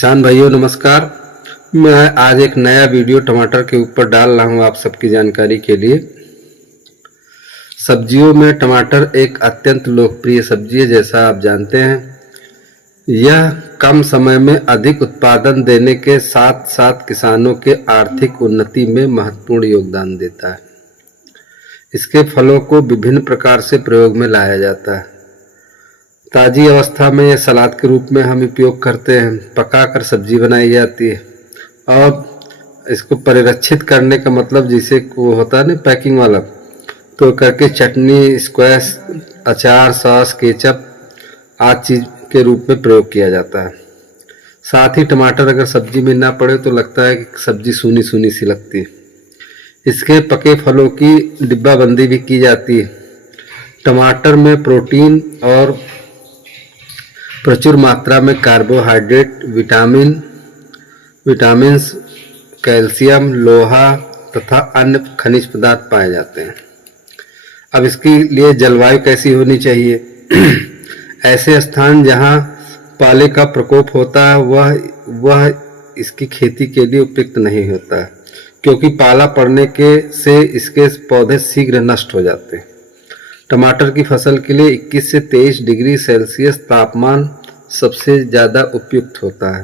किसान भाइयों नमस्कार। मैं आज एक नया वीडियो टमाटर के ऊपर डाल रहा हूं आप सबकी जानकारी के लिए। सब्जियों में टमाटर एक अत्यंत लोकप्रिय सब्जी है, जैसा आप जानते हैं। यह कम समय में अधिक उत्पादन देने के साथ साथ किसानों के आर्थिक उन्नति में महत्वपूर्ण योगदान देता है। इसके फलों को विभिन्न प्रकार से प्रयोग में लाया जाता है। ताज़ी अवस्था में यह सलाद के रूप में हम उपयोग करते हैं, पकाकर सब्जी बनाई जाती है। और इसको परिरक्षित करने का मतलब जैसे वो होता है ना पैकिंग वाला, तो करके चटनी, स्क्वैश, अचार, सॉस, केचप आदि चीज़ के रूप में प्रयोग किया जाता है। साथ ही टमाटर अगर सब्जी में ना पड़े तो लगता है कि सब्जी सूनी सूनी सी लगती है। इसके पके फलों की डिब्बाबंदी भी की जाती है। टमाटर में प्रोटीन और प्रचुर मात्रा में कार्बोहाइड्रेट, विटामिन्स, कैल्शियम, लोहा तथा अन्य खनिज पदार्थ पाए जाते हैं। अब इसके लिए जलवायु कैसी होनी चाहिए? ऐसे स्थान जहां पाले का प्रकोप होता है वह इसकी खेती के लिए उपयुक्त नहीं होता है, क्योंकि पाला पड़ने से इसके पौधे शीघ्र नष्ट हो जाते हैं। टमाटर की फसल के लिए 21 से 23 डिग्री सेल्सियस तापमान सबसे ज़्यादा उपयुक्त होता है,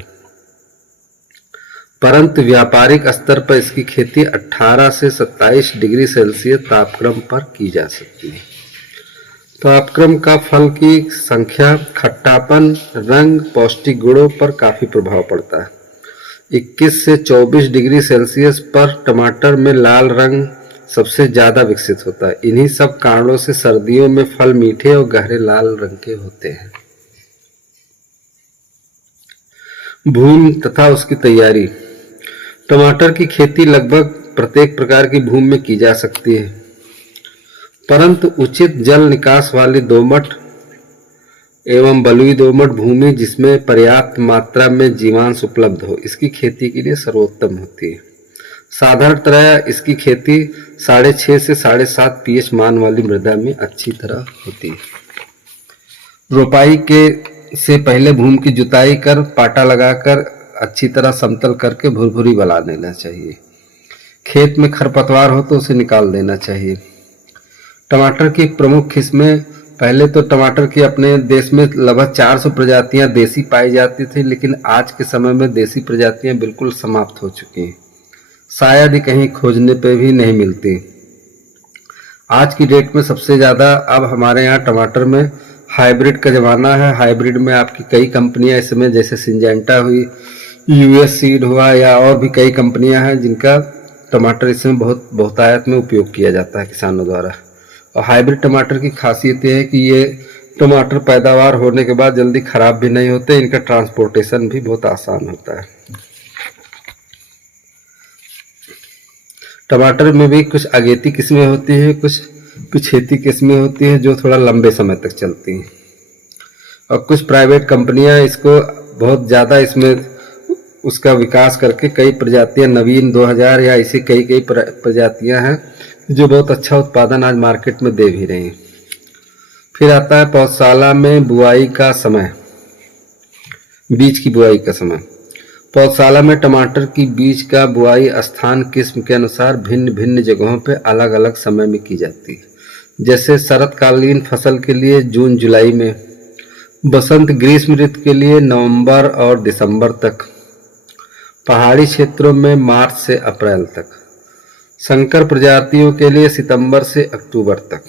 परंतु व्यापारिक स्तर पर इसकी खेती 18 से 27 डिग्री सेल्सियस तापक्रम पर की जा सकती है। तापक्रम का फल की संख्या, खट्टापन, रंग, पौष्टिक गुणों पर काफ़ी प्रभाव पड़ता है। 21 से 24 डिग्री सेल्सियस पर टमाटर में लाल रंग सबसे ज़्यादा विकसित होता है। इन्हीं सब कारणों से सर्दियों में फल मीठे और गहरे लाल रंग के होते हैं। भूमि तथा उसकी तैयारी। टमाटर की खेती लगभग प्रत्येक प्रकार की भूमि में की जा सकती है, परंतु उचित जल निकास वाली दोमट एवं बलुई दोमट भूमि जिसमें पर्याप्त मात्रा में जीवांश उपलब्ध हो, इसकी खेती के लिए सर्वोत्तम होती है। साधारणतः इसकी खेती 6.5 से 7.5 pH मान वाली मृदा में अच्छी तरह होती है। रोपाई से पहले भूमि की जुताई कर पाटा लगाकर अच्छी तरह समतल करके भुरभुरी बना लेना चाहिए। खेत में खरपतवार हो तो उसे निकाल देना चाहिए। टमाटर की प्रमुख किस्में, पहले तो टमाटर की अपने देश में लगभग 400 प्रजातियां देसी पाई जाती थी, लेकिन आज के समय में देसी प्रजातियां बिल्कुल समाप्त हो चुकी हैं, शायद ही कहीं खोजने पे भी नहीं मिलती। आज की डेट में सबसे ज़्यादा अब हमारे यहाँ टमाटर में हाइब्रिड का ज़माना है। हाइब्रिड में आपकी कई कंपनियां इसमें, जैसे सिंजेंटा हुई, यूएस सीड हुआ, या और भी कई कंपनियां हैं जिनका टमाटर इसमें बहुतायत में उपयोग किया जाता है किसानों द्वारा। और हाइब्रिड टमाटर की खासियत यह है कि ये टमाटर पैदावार होने के बाद जल्दी ख़राब भी नहीं होते, इनका ट्रांसपोर्टेशन भी बहुत आसान होता है। टमाटर में भी कुछ अगेती किस्में होती हैं, कुछ पिछेती किस्में होती हैं जो थोड़ा लंबे समय तक चलती हैं, और कुछ प्राइवेट कंपनियां इसको बहुत ज़्यादा इसमें उसका विकास करके कई प्रजातियां, नवीन 2000 या ऐसी कई प्रजातियां हैं जो बहुत अच्छा उत्पादन आज मार्केट में दे भी रही हैं। फिर आता है पौधशाला में बुआई का समय, बीज की बुआई का समय। पौधशाला में टमाटर की बीज का बुआई स्थान किस्म के अनुसार भिन्न भिन्न जगहों पर अलग अलग समय में की जाती है। जैसे शरतकालीन फसल के लिए जून जुलाई में, बसंत ग्रीष्म ऋतु के लिए नवंबर और दिसंबर तक, पहाड़ी क्षेत्रों में मार्च से अप्रैल तक, संकर प्रजातियों के लिए सितंबर से अक्टूबर तक।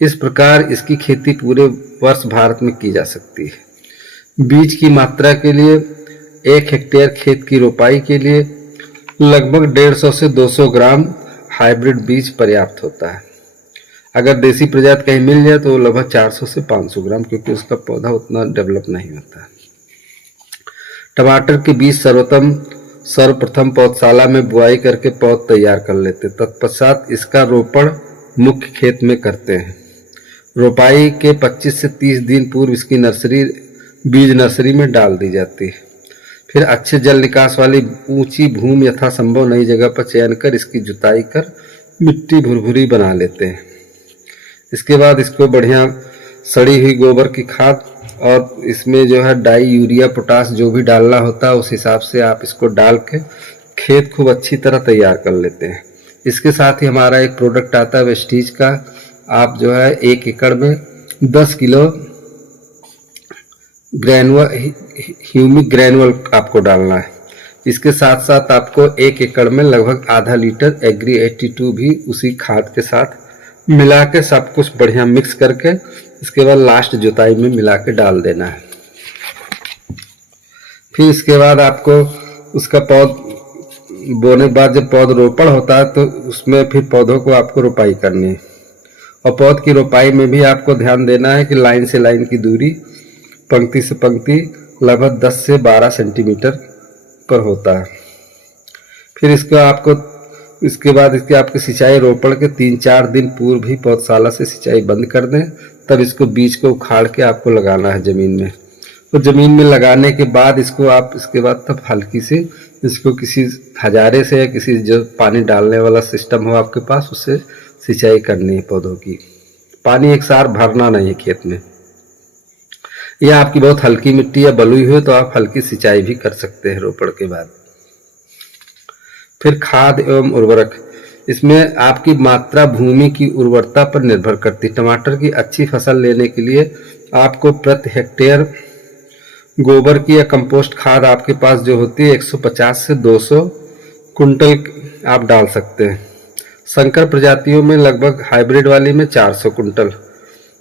इस प्रकार इसकी खेती पूरे वर्ष भारत में की जा सकती है। बीज की मात्रा के लिए 1 हेक्टेयर खेत की रोपाई के लिए लगभग 150 से 200 ग्राम हाइब्रिड बीज पर्याप्त होता है। अगर देसी प्रजाति कहीं मिल जाए तो लगभग 400 से 500 ग्राम, क्योंकि उसका पौधा उतना डेवलप नहीं होता है। टमाटर के बीज सर्वप्रथम पौधशाला में बुआई करके पौध तैयार कर लेते, तत्पश्चात इसका रोपण मुख्य खेत में करते हैं। रोपाई के 25 से 30 दिन पूर्व इसकी बीज नर्सरी में डाल दी जाती है। फिर अच्छे जल निकास वाली ऊंची भूमि यथासंभव नई जगह पर चयन कर इसकी जुताई कर मिट्टी भुरभुरी बना लेते हैं। इसके बाद इसको बढ़िया सड़ी हुई गोबर की खाद और इसमें जो है डाई, यूरिया, पोटास जो भी डालना होता है उस हिसाब से आप इसको डाल के खेत खूब अच्छी तरह तैयार कर लेते हैं। इसके साथ ही हमारा एक प्रोडक्ट आता है वेस्टीज का। आप जो है 1 एकड़ में 10 किलो ह्यूमिक ग्रैनुअल आपको डालना है। इसके साथ साथ आपको 1 एकड़ में लगभग आधा लीटर एग्री 82 भी उसी खाद के साथ मिला के सब कुछ बढ़िया मिक्स करके इसके बाद लास्ट जुताई में मिला के डाल देना है। फिर इसके बाद आपको उसका पौध बोने के बाद जब पौधरोपण होता है तो उसमें फिर पौधों को आपको रोपाई करनी है। और पौध की रोपाई में भी आपको ध्यान देना है कि लाइन से लाइन की दूरी पंक्ति से पंक्ति लगभग 10 से 12 सेंटीमीटर पर होता है। फिर इसके बाद इसके आपके सिंचाई रोपण के 3-4 दिन पूर्व ही पौधशाला से सिंचाई बंद कर दें। तब इसको बीज को उखाड़ के आपको लगाना है ज़मीन में। तो ज़मीन में लगाने के बाद इसको आप इसके बाद तब हल्की से इसको किसी हजारे से या किसी जो पानी डालने वाला सिस्टम हो आपके पास उससे सिंचाई करनी है पौधों की। पानी एक साथ भरना नहीं है खेत में। या आपकी बहुत हल्की मिट्टी या बलुई हो तो आप हल्की सिंचाई भी कर सकते हैं रोपण के बाद। फिर खाद एवं उर्वरक, इसमें आपकी मात्रा भूमि की उर्वरता पर निर्भर करती है। टमाटर की अच्छी फसल लेने के लिए आपको प्रति हेक्टेयर गोबर की या कंपोस्ट खाद आपके पास जो होती है 150 से 200 कुंटल आप डाल सकते हैं। संकर प्रजातियों में लगभग हाइब्रिड वाली में 400 कुंटल।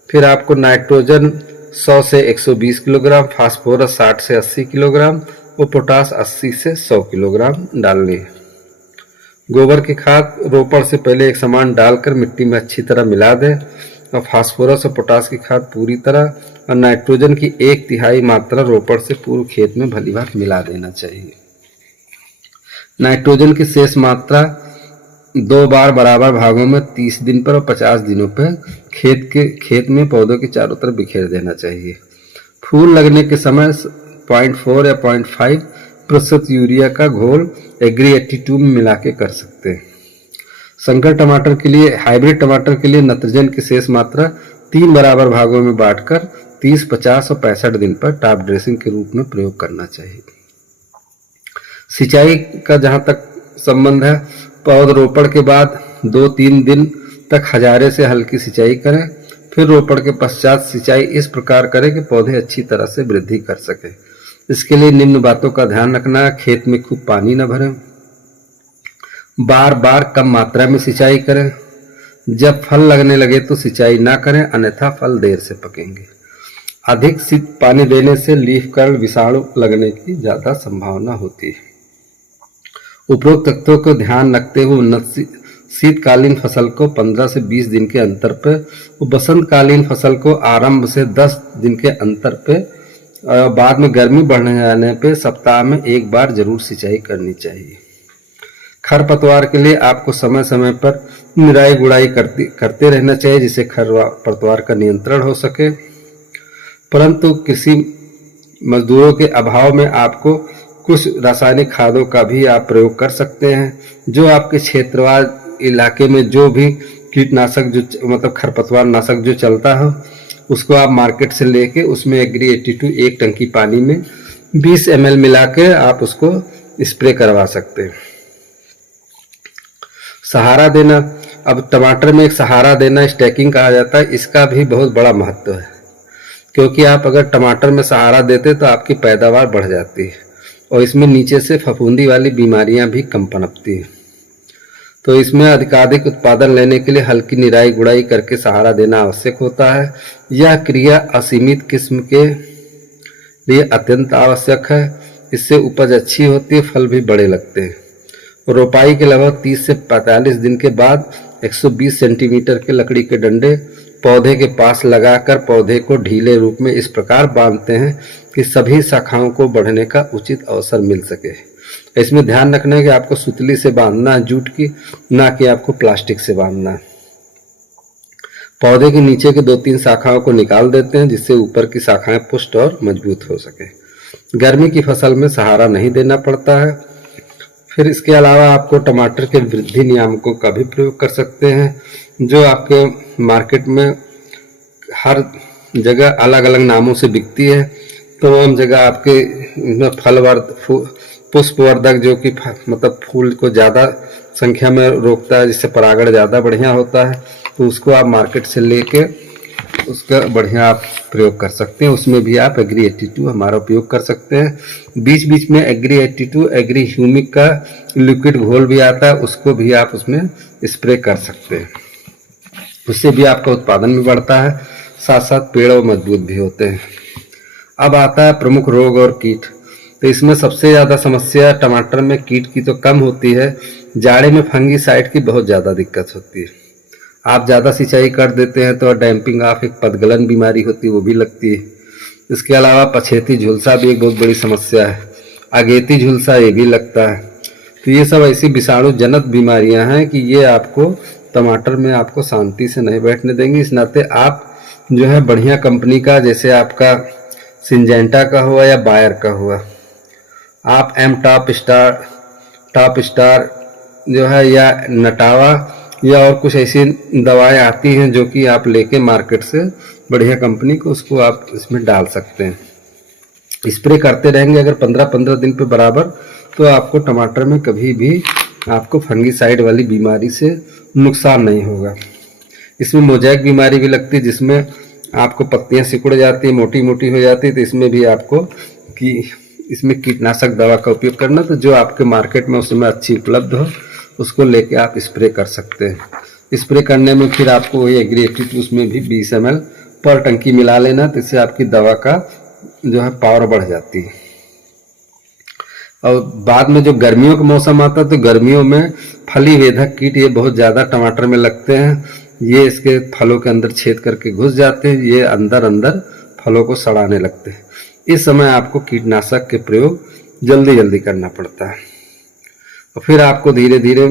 फिर आपको नाइट्रोजन 100 से 120 किलोग्राम, फास्फोरस 60 से 80 किलोग्राम और पोटास 80 से 100 किलोग्राम डालनी है। गोबर की खाद रोपण से पहले एक समान डालकर मिट्टी में अच्छी तरह मिला दें और फास्फोरस और पोटास की खाद पूरी तरह और नाइट्रोजन की 1/3 मात्रा रोपण से पूर्व खेत में भली भांति मिला देना चाहिए। नाइट्रोजन की शेष मात्रा 2 बार बराबर भागों में 30 दिन पर और 50 दिनों पर खेत में पौधों के चारों तरफ बिखेर देना चाहिए। फूल लगने के समय 0.4 या 0.5% यूरिया का घोल एग्री 82 में मिला के कर सकते हैं। संकर टमाटर के लिए, हाइब्रिड टमाटर के लिए नत्रजन की शेष मात्रा 3 बराबर भागों में बांटकर 30, 50 और 65 दिन पर टॉप ड्रेसिंग के रूप में प्रयोग करना चाहिए। सिंचाई का जहां तक संबंध है, पौधरोपण के बाद 2-3 दिन तक हजारे से हल्की सिंचाई करें। फिर रोपण के पश्चात सिंचाई इस प्रकार करें कि पौधे अच्छी तरह से वृद्धि कर सके। इसके लिए निम्न बातों का ध्यान रखना है। खेत में खूब पानी न भरें, बार बार कम मात्रा में सिंचाई करें। जब फल लगने लगे तो सिंचाई ना करें, अन्यथा फल देर से पकेंगे। अधिक पानी देने से लीफ कर्ल विषाणु लगने की ज्यादा संभावना होती है। उपरोक्त तथ्यों को ध्यान रखते हुए उन्नत शीतकालीन फसल को 15 से 20 दिन के अंतर पे और बसंतकालीन फसल को आरंभ से 10 दिन के अंतर पे बाद में गर्मी बढ़ने जाने पे सप्ताह में 1 बार जरूर सिंचाई करनी चाहिए। खरपतवार के लिए आपको समय समय पर निराई गुड़ाई करते रहना चाहिए जिससे खरपतवार का नियंत्रण हो सके। परंतु कृषि मजदूरों के अभाव में आपको कुछ रासायनिक खादों का भी आप प्रयोग कर सकते हैं। जो आपके क्षेत्रवार इलाके में जो भी कीटनाशक जो मतलब खरपतवार नाशक जो चलता हो उसको आप मार्केट से लेके उसमें एग्री 82 1 टंकी पानी में 20 ml मिला के आप उसको स्प्रे करवा सकते हैं। सहारा देना, अब टमाटर में एक सहारा देना स्टैकिंग कहा जाता है, इसका भी बहुत बड़ा महत्व है। क्योंकि आप अगर टमाटर में सहारा देते तो आपकी पैदावार बढ़ जाती है और इसमें नीचे से फफूंदी वाली बीमारियां भी कम पनपती हैं। तो इसमें अधिकाधिक उत्पादन लेने के लिए हल्की निराई गुड़ाई करके सहारा देना आवश्यक होता है। यह क्रिया असीमित किस्म के लिए अत्यंत आवश्यक है। इससे उपज अच्छी होती है, फल भी बड़े लगते हैं। रोपाई के लगभग 30 से 45 दिन के बाद 120 सेंटीमीटर के लकड़ी के डंडे पौधे के पास लगाकर पौधे को ढीले रूप में इस प्रकार बांधते हैं कि सभी शाखाओं को बढ़ने का उचित अवसर मिल सके। इसमें ध्यान रखना है कि आपको सुतली से बांधना है, जूट की, ना कि आपको प्लास्टिक से बांधना है। पौधे के नीचे के 2-3 शाखाओं को निकाल देते हैं जिससे ऊपर की शाखाएं पुष्ट और मजबूत हो सके। गर्मी की फसल में सहारा नहीं देना पड़ता है। फिर इसके अलावा आपको टमाटर के वृद्धि नियामकों का भी प्रयोग कर सकते हैं जो आपके मार्केट में हर जगह अलग अलग नामों से बिकती है। तमाम जगह आपके पुष्पवर्धक जो कि मतलब फूल को ज़्यादा संख्या में रोकता है, जिससे परागण ज़्यादा बढ़िया होता है, तो उसको आप मार्केट से लेके उसका बढ़िया आप प्रयोग कर सकते हैं। उसमें भी आप एग्री 82 हमारा उपयोग कर सकते हैं। बीच बीच में एग्री 82 एग्री ह्यूमिक का लिक्विड घोल भी आता है, उसको भी आप उसमें स्प्रे कर सकते हैं। उससे भी आपका उत्पादन भी बढ़ता है, साथ साथ पेड़ और मजबूत भी होते हैं। अब आता है प्रमुख रोग और कीट। तो इसमें सबसे ज़्यादा समस्या टमाटर में कीट की तो कम होती है, जाड़े में फंगीसाइड की बहुत ज़्यादा दिक्कत होती है। आप ज़्यादा सिंचाई कर देते हैं तो डैम्पिंग ऑफ एक पदगलन बीमारी होती है, वो भी लगती है। इसके अलावा पछेती झुलसा भी एक बहुत बड़ी समस्या है, अगेती झुलसा ये भी लगता है। तो ये सब ऐसी विषाणु जनक बीमारियां हैं कि ये आपको टमाटर में आपको शांति से नहीं बैठने देंगी। इस नाते आप जो है बढ़िया कंपनी का, जैसे आपका सिंजेंटा का हुआ या बायर का हुआ, आप टॉप स्टार जो है या नटावा या और कुछ ऐसी दवाएं आती हैं जो कि आप लेके मार्केट से बढ़िया कंपनी को, उसको आप इसमें डाल सकते हैं। स्प्रे करते रहेंगे अगर 15-15 दिन पे बराबर, तो आपको टमाटर में कभी भी आपको फंगीसाइड वाली बीमारी से नुकसान नहीं होगा। इसमें मोज़ेक बीमारी भी लगती है, जिसमें आपको पत्तियां सिकुड़ जाती है, मोटी मोटी हो जाती है। तो इसमें भी आपको कि इसमें कीटनाशक दवा का उपयोग करना, तो जो आपके मार्केट में उस समय अच्छी उपलब्ध हो उसको लेके आप स्प्रे कर सकते हैं। स्प्रे करने में फिर आपको वही एग्री 82 उसमें भी 20 ml पर टंकी मिला लेना, तो इससे आपकी दवा का जो है पावर बढ़ जाती है। और बाद में जो गर्मियों का मौसम आता है, तो गर्मियों में फली वेधक कीट ये बहुत ज़्यादा टमाटर में लगते हैं। ये इसके फलों के अंदर छेद करके घुस जाते हैं, ये अंदर अंदर फलों को सड़ाने लगते हैं। इस समय आपको कीटनाशक के प्रयोग जल्दी जल्दी करना पड़ता है। और फिर आपको धीरे धीरे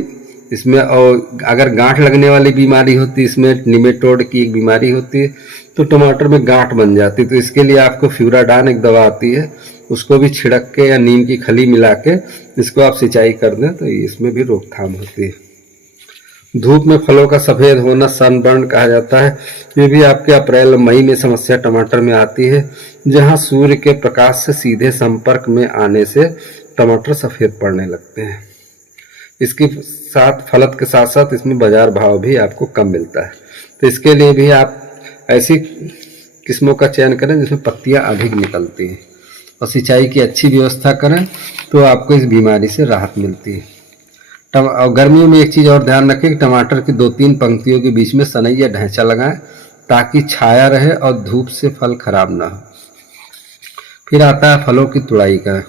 इसमें, और अगर गांठ लगने वाली बीमारी होती है, इसमें निमेटोड की एक बीमारी होती है, तो टमाटर में गांठ बन जाती है। तो इसके लिए आपको फ्यूराडान एक दवा आती है, उसको भी छिड़क के या नीम की खली मिला के इसको आप सिंचाई कर दें, तो इसमें भी रोकथाम होती है। धूप में फलों का सफ़ेद होना सनबर्न कहा जाता है। ये भी आपके अप्रैल मई में समस्या टमाटर में आती है, जहां सूर्य के प्रकाश से सीधे संपर्क में आने से टमाटर सफ़ेद पड़ने लगते हैं। इसके साथ फलत के साथ साथ इसमें बाजार भाव भी आपको कम मिलता है। तो इसके लिए भी आप ऐसी किस्मों का चयन करें जिसमें पत्तियां अधिक निकलती हैं, और सिंचाई की अच्छी व्यवस्था करें, तो आपको इस बीमारी से राहत मिलती है। और गर्मियों में एक चीज़ और ध्यान रखें कि टमाटर की 2-3 पंक्तियों के बीच में सनई या ढैंचा लगाएं, ताकि छाया रहे और धूप से फल खराब ना हो। फिर आता है फलों की तुड़ाई करें।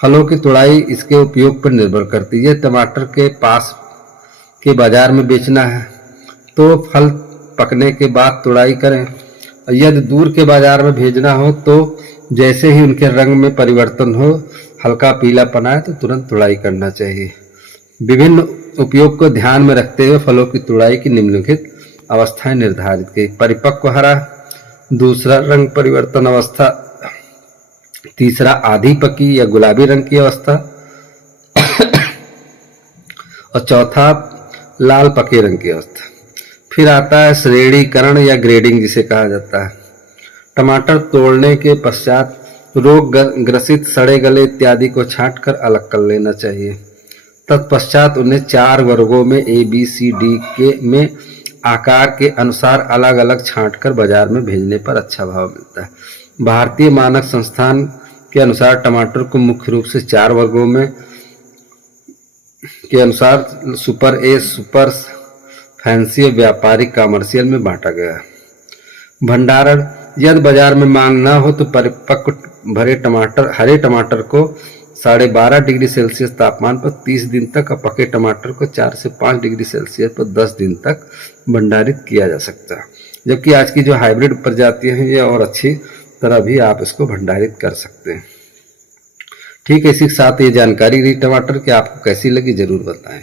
फलों की तुड़ाई इसके उपयोग पर निर्भर करती है। टमाटर के पास के बाजार में बेचना है तो फल पकने के बाद तुड़ाई करें, और यदि दूर के बाजार में भेजना हो तो जैसे ही उनके रंग में परिवर्तन हो, हल्का पीलापन आए, तो तुरंत तुड़ाई करना चाहिए। विभिन्न उपयोग को ध्यान में रखते हुए फलों की तुड़ाई की निम्नलिखित अवस्थाएं निर्धारित की। परिपक्व हरा, दूसरा रंग परिवर्तन अवस्था, तीसरा आधी पकी या गुलाबी रंग की अवस्था, और चौथा लाल पके रंग की अवस्था। फिर आता है श्रेणीकरण या ग्रेडिंग जिसे कहा जाता है। टमाटर तोड़ने के पश्चात रोग ग्रसित सड़े गले इत्यादि को छांटकर अलग कर लेना चाहिए। तत्पश्चात उन्हें 4 वर्गों में ABCD के में आकार के अनुसार अलग अलग छांटकर बाजार में भेजने पर अच्छा भाव मिलता है। भारतीय मानक संस्थान के अनुसार टमाटर को मुख्य रूप से 4 वर्गों में के अनुसार सुपर ए, सुपर, फैंसी और व्यापारिक कमर्शियल में बांटा गया है। भंडारण, यदि बाजार में मांग न हो तो परिपक्व हरे टमाटर को 12.5 डिग्री सेल्सियस तापमान पर 30 दिन तक, और पके टमाटर को 4 से 5 डिग्री सेल्सियस पर 10 दिन तक भंडारित किया जा सकता है। जबकि आज की जो हाइब्रिड प्रजातियां हैं, ये और अच्छी तरह भी आप इसको भंडारित कर सकते हैं। ठीक है, इसी के साथ ये जानकारी रही टमाटर की, आपको कैसी लगी जरूर बताएं।